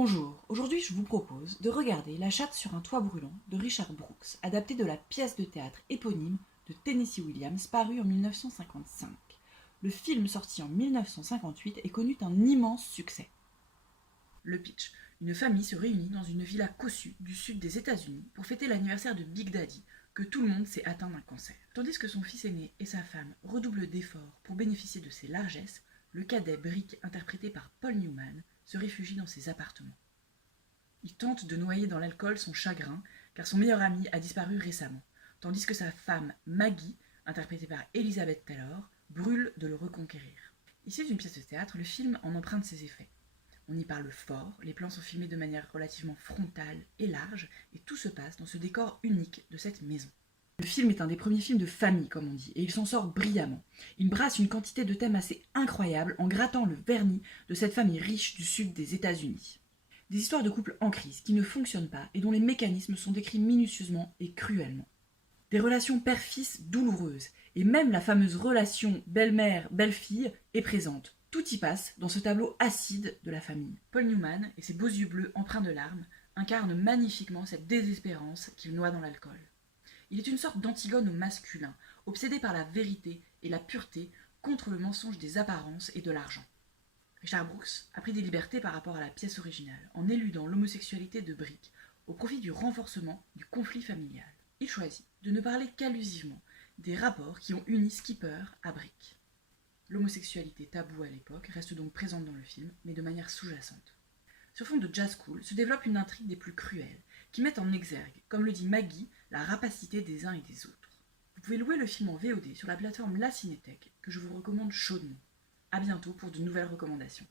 Bonjour, aujourd'hui je vous propose de regarder La chatte sur un toit brûlant de Richard Brooks, adapté de la pièce de théâtre éponyme de Tennessee Williams, parue en 1955. Le film, sorti en 1958, est connu d'un immense succès. Le pitch. Une famille se réunit dans une villa cossue du sud des États-Unis pour fêter l'anniversaire de Big Daddy, que tout le monde sait atteint d'un cancer. Tandis que son fils aîné et sa femme redoublent d'efforts pour bénéficier de ses largesses, le cadet Brick, interprété par Paul Newman, se réfugie dans ses appartements. Il tente de noyer dans l'alcool son chagrin, car son meilleur ami a disparu récemment, tandis que sa femme Maggie, interprétée par Elizabeth Taylor, brûle de le reconquérir. Issu d'une pièce de théâtre, le film en emprunte ses effets. On y parle fort, les plans sont filmés de manière relativement frontale et large, et tout se passe dans ce décor unique de cette maison. Le film est un des premiers films de famille, comme on dit, et il s'en sort brillamment. Il brasse une quantité de thèmes assez incroyables en grattant le vernis de cette famille riche du sud des États-Unis. Des histoires de couples en crise qui ne fonctionnent pas et dont les mécanismes sont décrits minutieusement et cruellement. Des relations père-fils douloureuses, et même la fameuse relation belle-mère-belle-fille est présente. Tout y passe dans ce tableau acide de la famille. Paul Newman et ses beaux yeux bleus empreints de larmes incarnent magnifiquement cette désespérance qu'il noie dans l'alcool. Il est une sorte d'Antigone au masculin, obsédé par la vérité et la pureté contre le mensonge des apparences et de l'argent. Richard Brooks a pris des libertés par rapport à la pièce originale, en éludant l'homosexualité de Brick, au profit du renforcement du conflit familial. Il choisit de ne parler qu'allusivement des rapports qui ont uni Skipper à Brick. L'homosexualité taboue à l'époque reste donc présente dans le film, mais de manière sous-jacente. Sur fond de jazz cool se développe une intrigue des plus cruelles, qui met en exergue, comme le dit Maggie, la rapacité des uns et des autres. Vous pouvez louer le film en VOD sur la plateforme La Cinétech, que je vous recommande chaudement. A bientôt pour de nouvelles recommandations.